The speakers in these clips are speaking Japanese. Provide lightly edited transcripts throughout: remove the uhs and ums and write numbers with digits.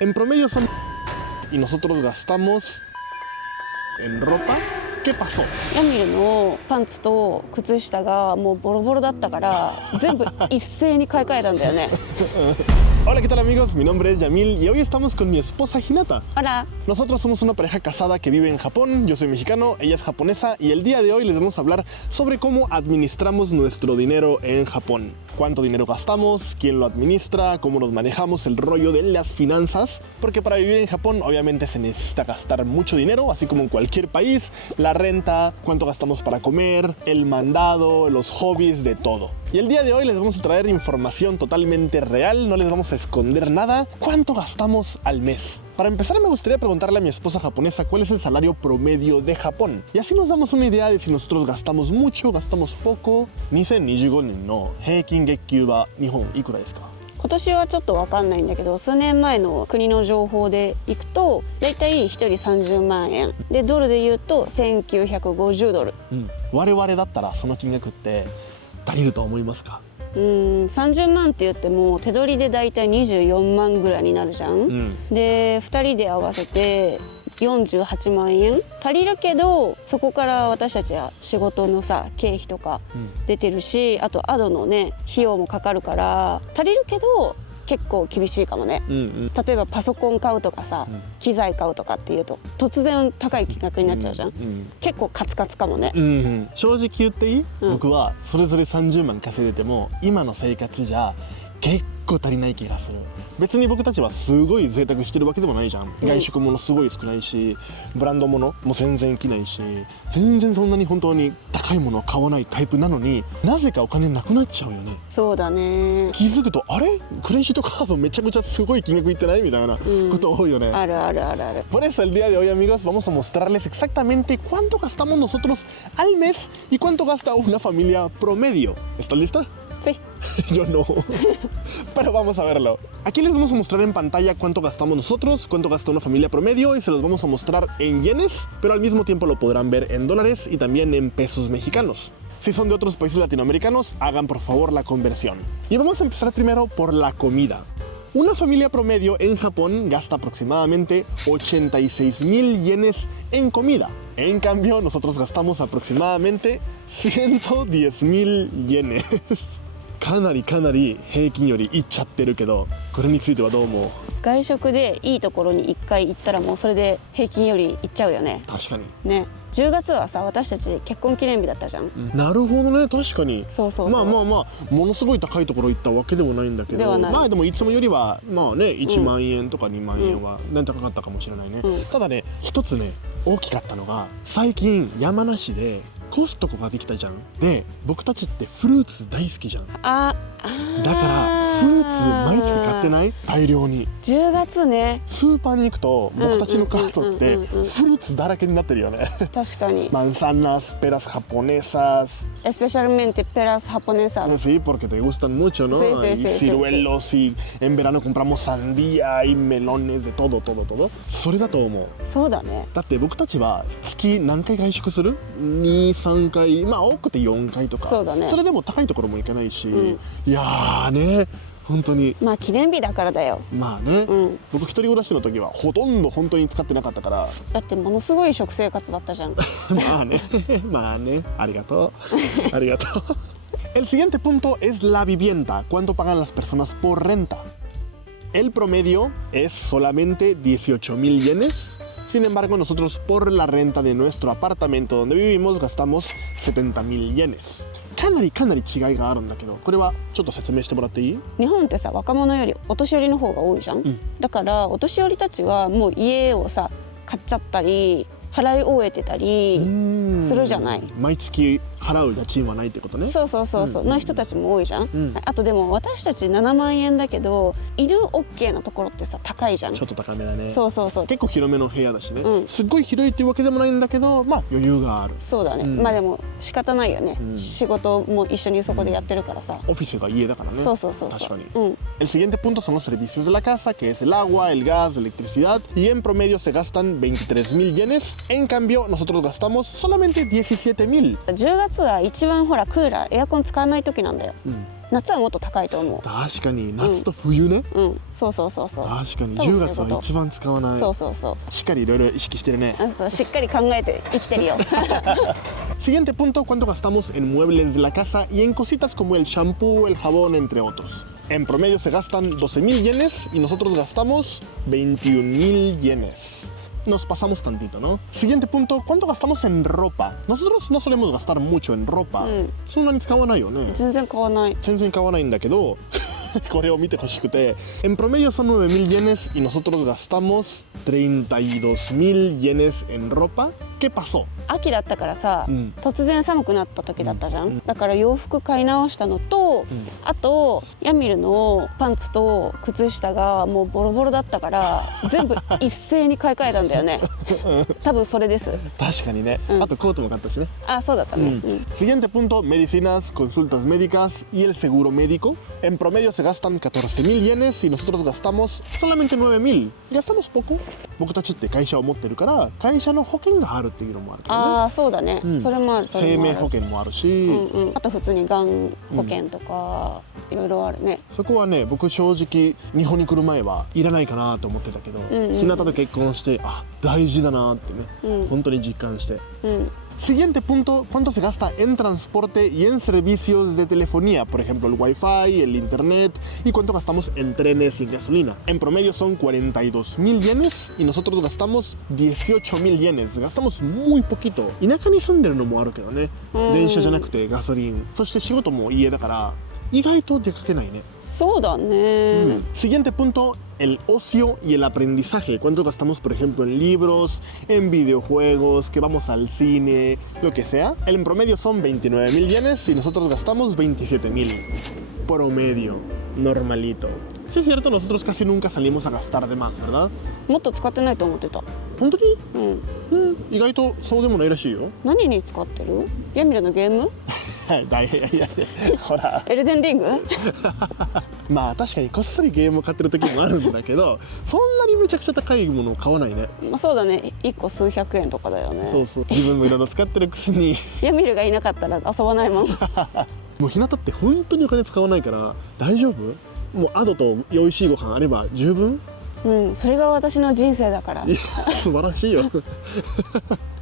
En promedio son y nosotros gastamos en ropa. ¿Qué pasó? ヤミルのパンツと靴下がもうボロボロだったから全部一斉に買い替えたんだよね。Hola, ¿qué tal amigos? Mi nombre es Yamil y hoy estamos con mi esposa Hinata. Hola. Nosotros somos una pareja casada que vive en Japón, yo soy mexicano, ella es japonesa y el día de hoy les vamos a hablar sobre cómo administramos nuestro dinero en Japón. Cuánto dinero gastamos, quién lo administra, cómo nos manejamos, el rollo de las finanzas, porque para vivir en Japón obviamente se necesita gastar mucho dinero, así como en cualquier país, la renta, cuánto gastamos para comer, el mandado, los hobbies, de todo. Y el día de hoy les vamos a traer información totalmente real, no les vamos a esconder nada. ¿Cuánto gastamos al mes? Para empezar me gustaría preguntarle a mi esposa japonesa cuál es el salario promedio de Japón. Y así nos damos una idea de si nosotros gastamos mucho, gastamos poco. 2025年の平均月給は日本いくらですか？今年はちょっと分かんないんだけど、数年前の国の情報でいくとだいたい1人30万円で、ドルで言うと1950ドル、我々だったらその金額って足りると思いますか？30万って言っても手取りでだいたい24万ぐらいになるじゃん、で2人で合わせて48万円足りるけど、そこから私たちは仕事のさ経費とか出てるし、あとアドのね費用もかかるから足りるけど結構厳しいかもね、例えばパソコン買うとかさ、機材買うとかっていうと突然高い金額になっちゃうじゃん、結構カツカツかもね、正直言っていい？僕はそれぞれ30万稼いでても今の生活じゃ結構足りない気がする。別に僕たちはすごい贅沢してるわけでもないじゃん、外食ものすごい少ないし、ブランドものも全然着ないし、全然そんなに本当に高いものを買わないタイプなのに、なぜかお金なくなっちゃうよね。そうだね。気づくとあれクレジットカードめちゃくちゃすごい金額いってないみたいなこと多いよね、あるあるあるある。 Por eso el día de hoy amigos vamos a mostrarles exactamente cuánto gastamos nosotros al mes y cuánto gasta una familia promedio. ¿Estás lista? Sí. Yo no. Pero vamos a verlo. Aquí les vamos a mostrar en pantalla cuánto gastamos nosotros, cuánto gasta una familia promedio y se los vamos a mostrar en yenes, pero al mismo tiempo lo podrán ver en dólares y también en pesos mexicanos. Si son de otros países latinoamericanos, hagan por favor la conversión. Y vamos a empezar primero por la comida. Una familia promedio en Japón gasta aproximadamente 86,000 yenes en comida. En cambio, nosotros gastamos aproximadamente 110,000 yenes. かなり平均よりいっちゃってるけど、これについてはどう思う？外食でいいところに1回行ったらもうそれで平均よりいっちゃうよね。確かにね。10月はさ、私たち結婚記念日だったじゃん、なるほどね、確かに。そうそうそう。まあものすごい高いところ行ったわけでもないんだけど、ではない。まあでもいつもよりはまあね1万円とか2万円はね、高かったかもしれないね、ただね一つね大きかったのが、最近山梨でコストコができたじゃん。で僕たちってフルーツ大好きじゃん。だからフルーツ毎月買ってない？大量に。10月ね。スーパーに行くと僕たちのカートってフルーツだらけになってるよね。確かに。Manzanas, peras japonesas. Especialmente peras japonesas. Sí, porque te gustan mucho, ¿no? Sí, y ciruelos y en verano compramos sandía y melones de todo. それだと思う。そうだね。だって僕たちは月何回外食する？2、3回、まあ多くて4回とか。そうだね。それでも高いところも行かないし、いやーね。本当にまあ記念日だからだよ。まあね、僕一人暮らしの時はほとんど本当に使ってなかったから。だってものすごい食生活だったじゃん。まあね、ありがとうありがとう。El siguiente punto es la vivienda. ¿Cuánto pagan las personas por renta? El promedio es solamente 18,000 yenes. Sin embargo, nosotros por la renta de nuestro apartamento donde vivimos gastamos 70,000 yenes. かなり違いがあるんだけど、これはちょっと説明してもらっていい？日本ってさ、若者よりお年寄りの方が多いじゃん、だからお年寄りたちはもう家をさ買っちゃったり払い終えてたりするじゃない。毎月払う家賃はないってことね。そうの人たちも多いじゃん、あとでも私たち7万円だけど犬 OK のところってさ高いじゃん。ちょっと高めだね。そう結構広めの部屋だしね、すっごい広いっていうわけでもないんだけど、まあ余裕がある。そうだね、まあでも仕方ないよね、仕事も一緒にそこでやってるからさ、オフィスが家だからね。そう確かに、El siguiente punto son los servicios de la casa, que es el agua, el gas, la electricidad, y en promedio se gastan 23,000 yenes. En cambio, nosotros gastamos solamente 17,000. 10月は一番ほらクーラーエアコン使わない時なんだよ、夏はもっと高いと思う。確かに夏と冬ね、そうそうそうそう。確かに10多分そういうこと月は一番使わない。そうそうそう。しっかりいろいろ意識してるね。そう、しっかり考えて生きてるよ。Siguiente punto, ¿cuánto gastamos en muebles de la casa y en cositas como el shampoo, el jabón, entre otros? En promedio se gastan 12.000 yenes y nosotros gastamos 21.000 yenes. Nos pasamos tantito, ¿no? Siguiente punto, ¿cuánto gastamos en ropa? Nosotros no solemos gastar mucho en ropa. そんなに使わないよね。全然買わない。全然買わないんだけど、これを見てほしくて、en promedio son 9.000 yenes y nosotros gastamos 32.000 yenes en ropa. ¿Qué pasó? 秋だったからさ、突然寒くなった時だったじゃん、だから洋服買い直したのと、あとヤミルのパンツと靴下がもうボロボロだったから全部一斉に買い替えたんだよね。多分それです。確かにね、あとコートも買ったしね。あ、そうだったね。Siguiente punto, medicinas, consultas médicas y el seguro médico. En promedio se gastan 14.000 yenes y nosotros gastamos solamente 9.000. Gastamos poco. 僕たちって会社を持ってるから会社の保険があるっていうのもあるけどね。ああ、そうだね、それもある。それもある。生命保険もあるし、あと普通にがん保険とか、いろいろあるね。そこはね、僕正直日本に来る前はいらないかなと思ってたけど、日向と結婚して大事だなってね、本当に実感して。Siguiente punto, ¿cuánto se gasta en transporte y en servicios de telefonía? Por ejemplo, el wifi, el internet, y cuánto gastamos en trenes y en gasolina. En promedio son 42.000 yenes y nosotros gastamos 18.000 yenes. Gastamos muy poquito. 田舎に住んでるのもあるけどね。電車じゃなくてガソリン。そして仕事も家だから意外と出かけないね。そうだね。Siguiente punto, el ocio y el aprendizaje. ¿Cuánto gastamos, por ejemplo, en libros, en videojuegos, que vamos al cine, lo que sea? En promedio son 29.000 yenes y nosotros gastamos 27.000. Promedio, normalito. Sí es cierto, nosotros casi nunca salimos a gastar de más, ¿verdad? もっと使ってないと思ってた。本当に？意外とそうでもないらしいよ。何に使ってる？ヤミルのゲーム？ほら。エルデンリング？まあ確かにこっそりゲームを買ってる時もあるんだけど、そんなにめちゃくちゃ高いものを買わないね。まあそうだね。1個数百円とかだよね。そうそう。自分もいろいろ使ってるくせに。ヤミルがいなかったら遊ばないもん。もう日向って本当にお金使わないから大丈夫？もうアドと美味しいご飯あれば十分？それが私の人生だから。素晴らしいよ。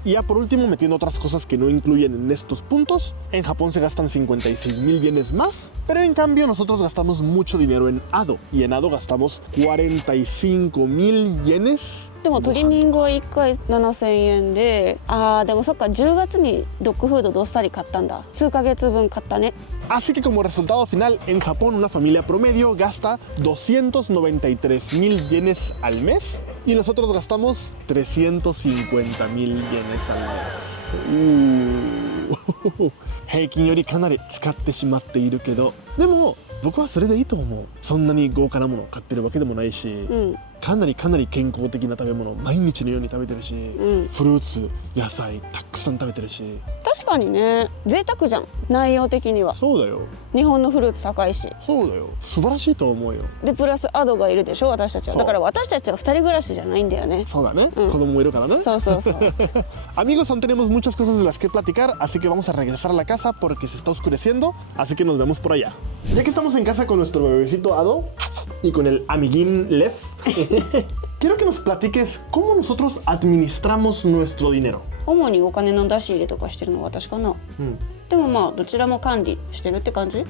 Y ya por último, metiendo otras cosas que no incluyen en estos puntos, en Japón se gastan 56.000 yenes más, pero en cambio nosotros gastamos mucho dinero en Ado, y en Ado gastamos 45.000 yenes. でもトリミングは1回7,000円で、でもそっか、10月にドッグフードどっさり買ったんだ。数ヶ月分買ったね。Así que como resultado final, en Japón una familia promedio gasta 293.000 yenes al mes y nosotros gastamos 350.000 yenes al mes. 平均よりかなり使ってしまっているけど、でも僕はそれでいいと思う。そんなに豪華なものを買ってるわけでもないし、かなり健康的な食べ物を毎日のように食べてるし、フルーツ、野菜たくさん食べてるし。確かにね、贅沢じゃん、内容的には。そうだよ。日本のフルーツ高いし。そうだよ。素晴らしいと思うよ。でプラスアドがいるでしょ、私たちは。だから私たちは2人暮らしじゃないんだよね。そうだね、子供もいるからね。そうそうそう。Amigos, aún tenemos muchas cosas de las que platicar, así que vamos a regresar a la casa porque se está oscureciendo, así que nos vemos por allá. Ya que estamos en casa con nuestro bebecito Ado y con el amiguín Lev, quiero que nos platiques cómo nosotros administramos nuestro dinero. 主にお金の出し入れとかしてるのは私かな。でもまあどちらも管理してるって感じ。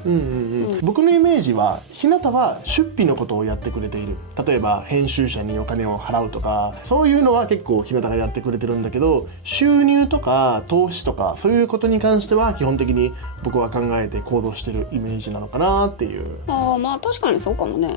僕のイメージは日向は出費のことをやってくれている。例えば編集者にお金を払うとか、そういうのは結構日向がやってくれてるんだけど、収入とか投資とかそういうことに関しては基本的に僕は考えて行動してるイメージなのかなっていう。まあ確かにそうかもね。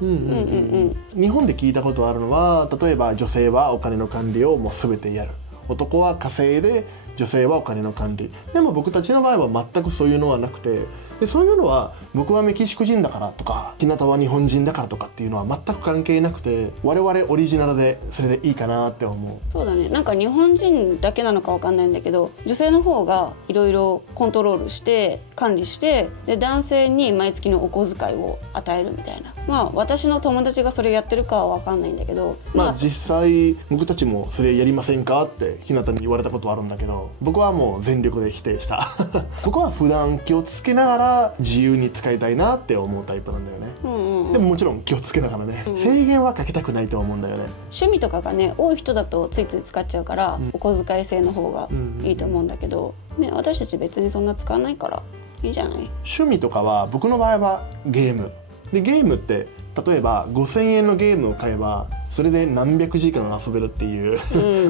日本で聞いたことあるのは、例えば女性はお金の管理をもう全てやる。男は稼いで女性はお金の管理。でも僕たちの場合は全くそういうのはなくて、でそういうのは僕はメキシコ人だからとか日向は日本人だからとかっていうのは全く関係なくて、我々オリジナルでそれでいいかなって思う。そうだね。なんか日本人だけなのかわかんないんだけど、女性の方がいろいろコントロールして管理して、で男性に毎月のお小遣いを与えるみたいな。まあ私の友達がそれやってるかはわかんないんだけど、まあ実際僕たちもそれやりませんかってひなたに言われたことはあるんだけど、僕はもう全力で否定した僕は普段気をつけながら自由に使いたいなって思うタイプなんだよね、でももちろん気をつけながらね、制限はかけたくないと思うんだよね。趣味とかがね多い人だとついつい使っちゃうから、お小遣い制の方がいいと思うんだけど、ね、私たち別にそんな使わないからいいんじゃない？趣味とかは僕の場合はゲームで、ゲームって例えば5,000円のゲームを買えばそれで何百時間遊べるってい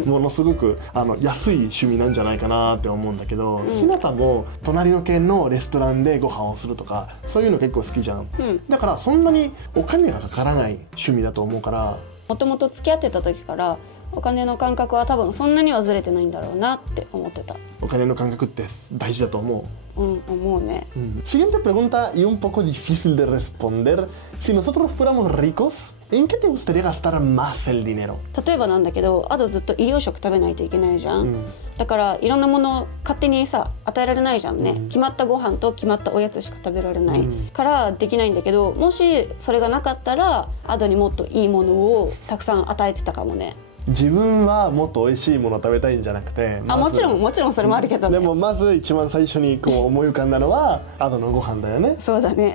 う、ものすごく安い趣味なんじゃないかなって思うんだけど、ひなたも隣の県のレストランでご飯をするとかそういうの結構好きじゃん、だからそんなにお金がかからない趣味だと思うから。もともと付き合ってた時からお金の感覚は多分そんなにはずれてないんだろうなって思ってた。お金の感覚って大事だと思う。思うね。Siguiente pregunta y un poco difícil de responder. Si nosotros fuéramos ricos, ¿en qué te gustaría gastar más el dinero? 例えばなんだけど、あとずっと医療食食べないといけないじゃん、だからいろんなもの勝手にさ与えられないじゃんね、決まったご飯と決まったおやつしか食べられない、からできないんだけど、もしそれがなかったらアドにもっといいものをたくさん与えてたかもね。自分はもっと美味しいもの食べたいんじゃなくて、もちろんそれもあるけどね。でもまず一番最初にこう思い浮かんだのはアドのご飯だよね。そうだね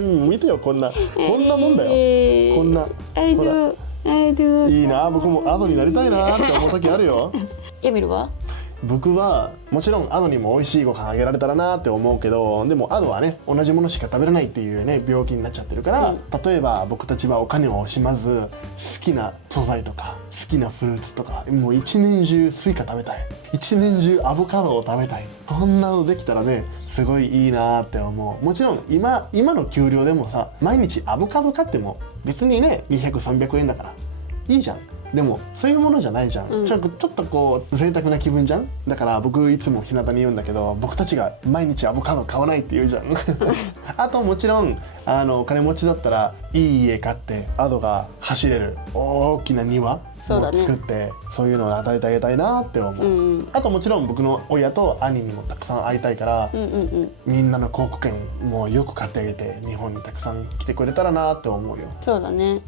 見てよ、こんなもんだよ、こんな。ほらいいな、僕もアドになりたいなって思う時あるよエミルは？僕はもちろんアドにも美味しいご飯あげられたらなって思うけど、でもアドはね同じものしか食べれないっていうね病気になっちゃってるから、例えば僕たちはお金を惜しまず好きな素材とか好きなフルーツとか、もう一年中スイカ食べたい、一年中アボカドを食べたい、そんなのできたらねすごいいいなって思う。もちろん今の給料でもさ毎日アボカド買っても別にね200、300円だからいいじゃん。でもそういうものじゃないじゃん、ちょっとこう贅沢な気分じゃん。だから僕いつも日向に言うんだけど、僕たちが毎日アボカド買わないって言うじゃんあともちろんお金持ちだったらいい家買ってアドが走れる大きな庭を作って、そういうのを与えてあげたいなって思う、あともちろん僕の親と兄にもたくさん会いたいから、みんなの航空券もよく買ってあげて日本にたくさん来てくれたらなって思うよ。そうだね。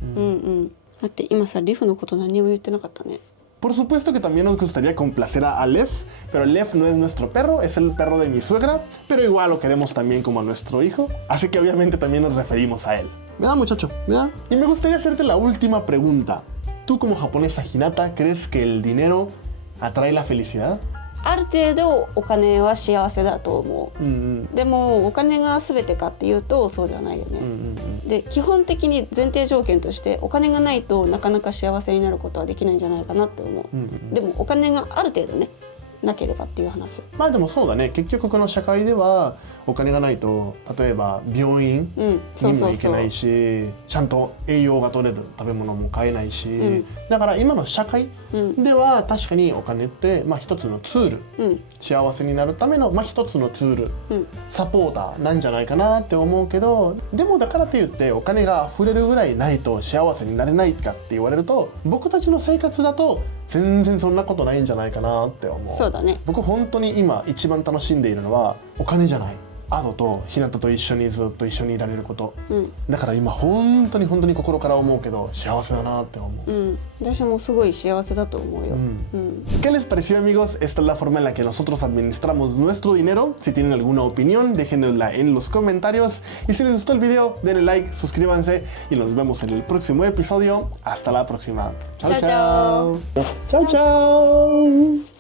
待って、今さリフのこと何も言ってなかったね。Por supuesto que también nos gustaría complacer a Lev, pero Lev no es nuestro perro, es el perro de mi suegra, pero igual lo queremos también como a nuestro hijo, así que obviamente también nos referimos a él. ¿Verdad, muchacho? ¿Verdad? Y me gustaría hacerte la última pregunta. ¿Tú como japonesa Hinata crees que el dinero atrae la felicidad? ある程度お金は幸せだと思う、でもお金が全てかっていうとそうではないよね、で基本的に前提条件としてお金がないとなかなか幸せになることはできないんじゃないかなって思う、でもお金がある程度ねなければっていう話。まあでもそうだね、結局この社会ではお金がないと例えば病院にも行けないし、ちゃんと栄養が取れる食べ物も買えないし、だから今の社会では確かにお金って一つのツール、幸せになるための一つのツール、サポーターなんじゃないかなって思うけど、でもだからといってお金が溢れるぐらいないと幸せになれないかって言われると、僕たちの生活だと全然そんなことないんじゃないかなって思う。そうだね。僕本当に今一番楽しんでいるのはお金じゃない、アドと日向と一緒にずっと一緒にいられること、だから今本当に心から思うけど幸せだなって思う、私もすごい幸せだと思うよ、¿Qué les pareció, amigos? Esta es la forma en la que nosotros administramos nuestro dinero. Si tienen alguna opinión, déjenosla en los comentarios. Y si les gustó el video, denle like, suscríbanse y nos vemos en el próximo episodio. Hasta la próxima. Chao, chao. Chao, chao.